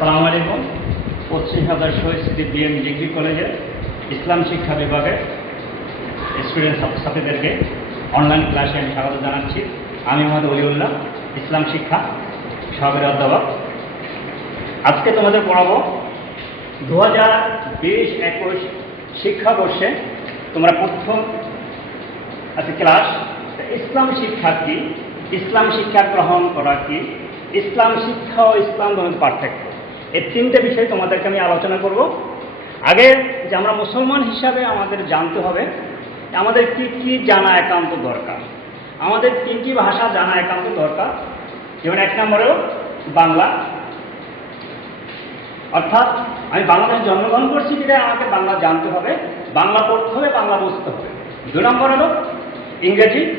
আসসালামু আলাইকুম পশ্চিম হাজার শহীদ বিএম ডিগ্রি কলেজের ইসলাম শিক্ষা বিভাগের স্টুডেন্ট ছাত্রছাত্রীদেরকে অনলাইন ক্লাসে আমি স্বাগত জানাচ্ছি। আমি মোহাম্মদ অলিউল্লাহ, ইসলাম শিক্ষা সহকারী অধ্যাপক। আজকে তোমাদের পড়াবো দু হাজার বিশ একুশ শিক্ষাবর্ষে তোমরা প্রথম আজকে ক্লাস ইসলাম শিক্ষা কি? ইসলাম শিক্ষা গ্রহণ করা কি? ইসলাম শিক্ষা ও ইসলাম ধর্মের পার্থক্য। এই তিনটে বিষয় তোমাদেরকে আমি আলোচনা করব। আগে যে আমরা মুসলমান হিসাবে আমাদের জানতে হবে, আমাদের কি কি জানা একান্ত দরকার? আমাদের তিনটি ভাষা জানা একান্ত দরকার? যেমন এক নম্বরেও বাংলা। অর্থাৎ আমি বাংলাদেশে জন্মগ্রহণ করছি বিধায় আমাকে বাংলা জানতে হবে, বাংলা পড়তে হবে, বাংলা বুঝতে হবে। দু নম্বর হলো ইংরেজি।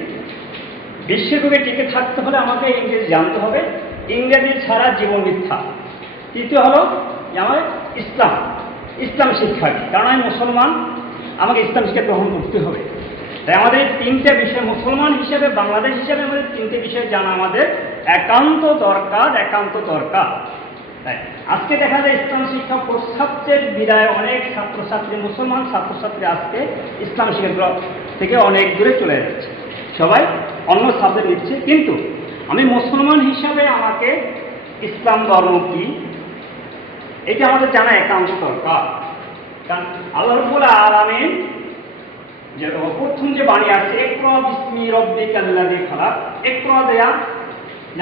বিশ্বযুগে টিকে থাকতে হলে আমাকে ইংরেজি জানতে হবে। ইংরেজি ছাড়া জীবন মিথ্যা। তৃতীয় হলো আমার ইসলাম। ইসলাম শিক্ষা? কারণ আমি মুসলমান, আমাকে ইসলাম শিক্ষা গ্রহণ করতে হবে। তাই আমাদের তিনটে বিষয় মুসলমান হিসেবে, বাংলাদেশ হিসেবে আমাদের তিনটে বিষয় জানা আমাদের। একান্ত দরকার একান্ত দরকার। তাই আজকে দেখা যায় ইসলাম শিক্ষা প্রস্তাবের বিদায় অনেক ছাত্রছাত্রী, মুসলমান ছাত্রছাত্রী আজকে ইসলাম শিক্ষা থেকে অনেক দূরে চলে যাচ্ছে। সবাই অন্য সাবজেক্ট নিচ্ছে। কিন্তু আমি মুসলমান হিসাবে আমাকে ইসলাম ধর্ম কি? এটা আমাদের জানা একান্ত দরকার। কারণ আল্লাহ যে প্রথম যে বাণী বিসমি দেয়া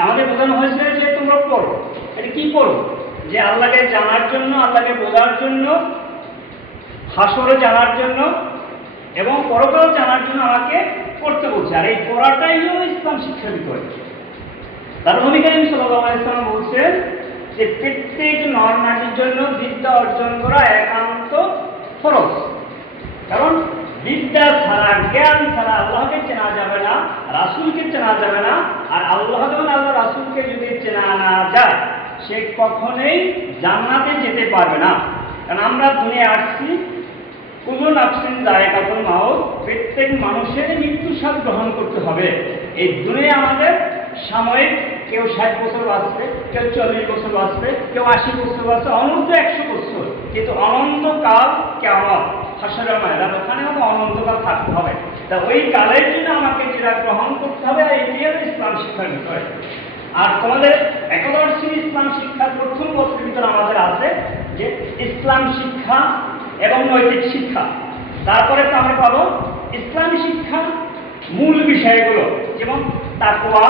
আমাদের বোঝানো হয়েছে যে তোমরা এটা কি যে আল্লাহকে জানার জন্য, আল্লাহকে বোঝার জন্য, হাসরে জানার জন্য এবং পরকাল জানার জন্য আমাকে পড়তে বলছে। আর এই পড়াটাই হলো ইসলাম শিক্ষার বিষয় তার সাল্লাল্লাহু আলাইহি বলছেন যে প্রত্যেক নারীর জন্য বিদ্যা অর্জন করা একান্ত ফরজ। কারণ বিদ্যা ছাড়া, জ্ঞান ছাড়া আল্লাহকে চেনা যাবে না, রাসূলকে চেনা যাবে না, আর আল্লাহ যেমন আল্লাহ রাসুলকে যদি চেনা না যায়, সে কখনোই জান্নাতে যেতে পারবে না। কারণ আমরা দুনিয়া আসছি কুলুন আপসিন জায়গাতুল মাউত, প্রত্যেক মানুষের মৃত্যু স্বাদ গ্রহণ করতে হবে। এই দুনিয়া আমাদের সাময়িক কেউ ষাট বছর বাঁচবে, কেউ চল্লিশ বছর বাঁচবে, কেউ আশি বছর বাঁচবে, অনন্ত একশো বছর। কিন্তু অনন্তকাল কেমন? হাসরের ময়দান, ওখানে আমাকে অনন্তকাল থাকতে হবে। তা ওই কালের জন্য আমাকে যেটা গ্রহণ করতে হবে এটি হলো ইসলাম শিক্ষার বিষয়। আর তোমাদের একাদশ ইসলাম শিক্ষার প্রথম বছরের ভিতরে আমাদের আছে যে ইসলাম শিক্ষা এবং নৈতিক শিক্ষা। তারপরে তো আমরা পাবো ইসলামী শিক্ষা মূল বিষয়গুলো, যেমন তাকুয়া